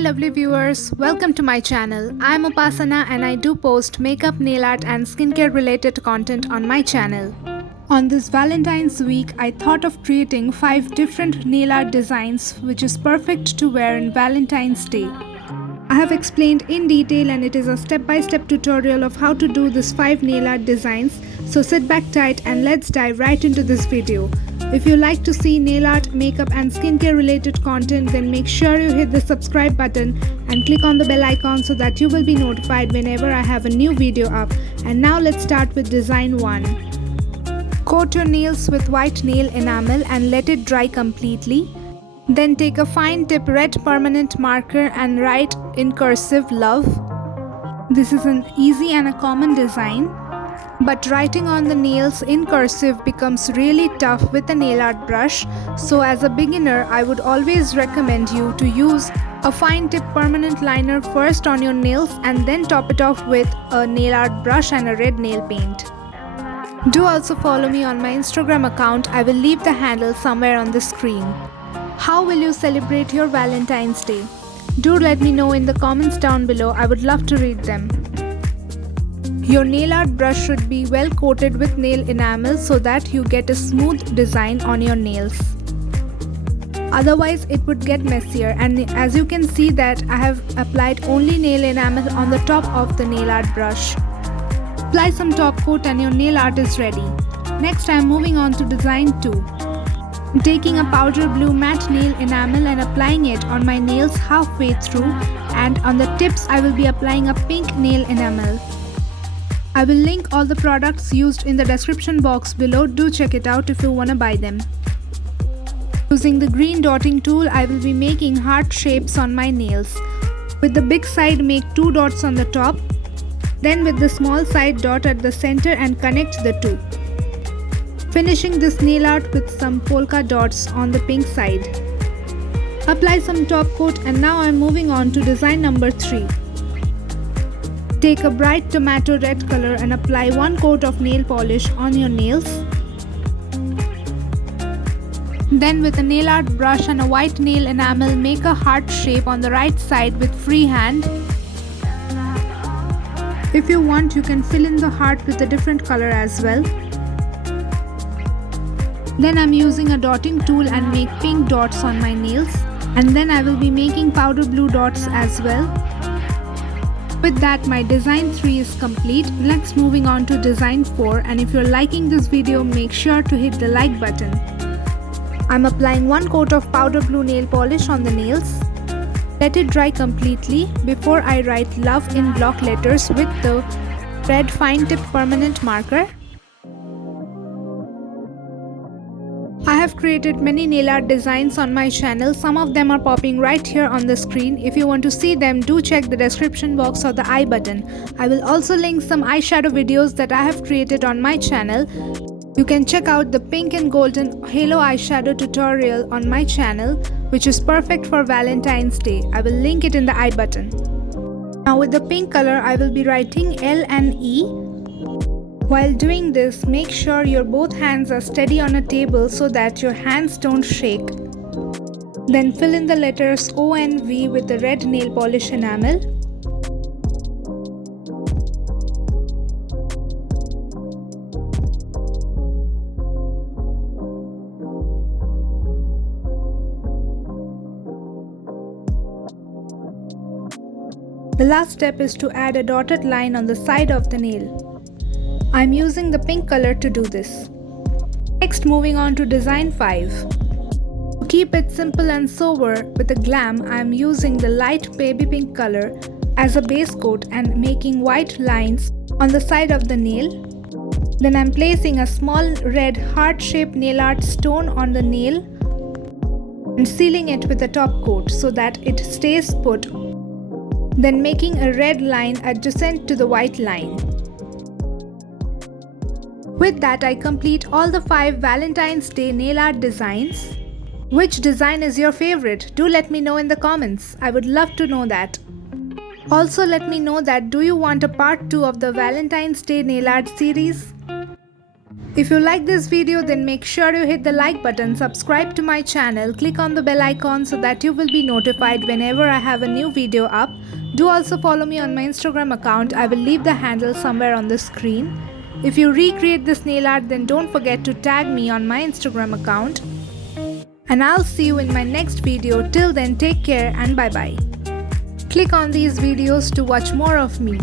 Hi lovely viewers, welcome to my channel. I am Upasana and I do post makeup, nail art and skincare related content on my channel. On this Valentine's week, I thought of creating 5 different nail art designs which is perfect to wear on Valentine's Day. I have explained in detail and it is a step-by-step tutorial of how to do these 5 nail art designs, so sit back tight and let's dive right into this video. If you like to see nail art, makeup and skincare related content, then make sure you hit the subscribe button and click on the bell icon so that you will be notified whenever I have a new video up. And now let's start with design 1. Coat your nails with white nail enamel and let it dry completely. Then take a fine tip red permanent marker and write in cursive love. This is an easy and a common design. But writing on the nails in cursive becomes really tough with a nail art brush, so as a beginner I would always recommend you to use a fine tip permanent liner first on your nails and then top it off with a nail art brush and a red nail paint. Do also follow me on my Instagram account. I will leave the handle somewhere on the screen. How will you celebrate your Valentine's Day? Do let me know in the comments down below. I would love to read them. Your nail art brush should be well coated with nail enamel so that you get a smooth design on your nails. Otherwise it would get messier, and as you can see that I have applied only nail enamel on the top of the nail art brush. Apply some top coat and your nail art is ready. Next I am moving on to design 2. Taking a powder blue matte nail enamel and applying it on my nails halfway through, and on the tips I will be applying a pink nail enamel. I will link all the products used in the description box below. Do check it out if you wanna buy them. Using the green dotting tool, I will be making heart shapes on my nails. With the big side, make 2 dots on the top. Then with the small side, dot at the center and connect the two. Finishing this nail art with some polka dots on the pink side. Apply some top coat, and now I am moving on to design number 3. Take a bright tomato red color and apply 1 coat of nail polish on your nails. Then with a nail art brush and a white nail enamel, make a heart shape on the right side with free hand. If you want, you can fill in the heart with a different color as well. Then I'm using a dotting tool and make pink dots on my nails, and then I will be making powder blue dots as well. With that, my design 3 is complete. Let's moving on to design 4, and if you're liking this video, make sure to hit the like button. I'm applying 1 coat of powder blue nail polish on the nails. Let it dry completely before I write love in block letters with the red fine tip permanent marker. I have created many nail art designs on my channel. Some of them are popping right here on the screen. If you want to see them, do check the description box or the I button. I will also link some eyeshadow videos that I have created on my channel. You can check out the pink and golden halo eyeshadow tutorial on my channel, which is perfect for Valentine's Day. I will link it in the I button. Now with the pink color, I will be writing L and E. While doing this, make sure your both hands are steady on a table so that your hands don't shake. Then fill in the letters O and V with the red nail polish enamel. The last step is to add a dotted line on the side of the nail. I'm using the pink color to do this. Next, moving on to design 5. To keep it simple and sober with a glam, I'm using the light baby pink color as a base coat and making white lines on the side of the nail. Then I'm placing a small red heart-shaped nail art stone on the nail and sealing it with a top coat so that it stays put. Then making a red line adjacent to the white line. With that, I complete all the 5 Valentine's Day nail art designs. Which design is your favorite? Do let me know in the comments. I would love to know that. Also let me know that do you want a part 2 of the Valentine's Day nail art series? If you like this video, then make sure you hit the like button, subscribe to my channel, click on the bell icon so that you will be notified whenever I have a new video up. Do also follow me on my Instagram account. I will leave the handle somewhere on the screen. If you recreate this nail art, then don't forget to tag me on my Instagram account. And I'll see you in my next video. Till then, take care and bye bye. Click on these videos to watch more of me.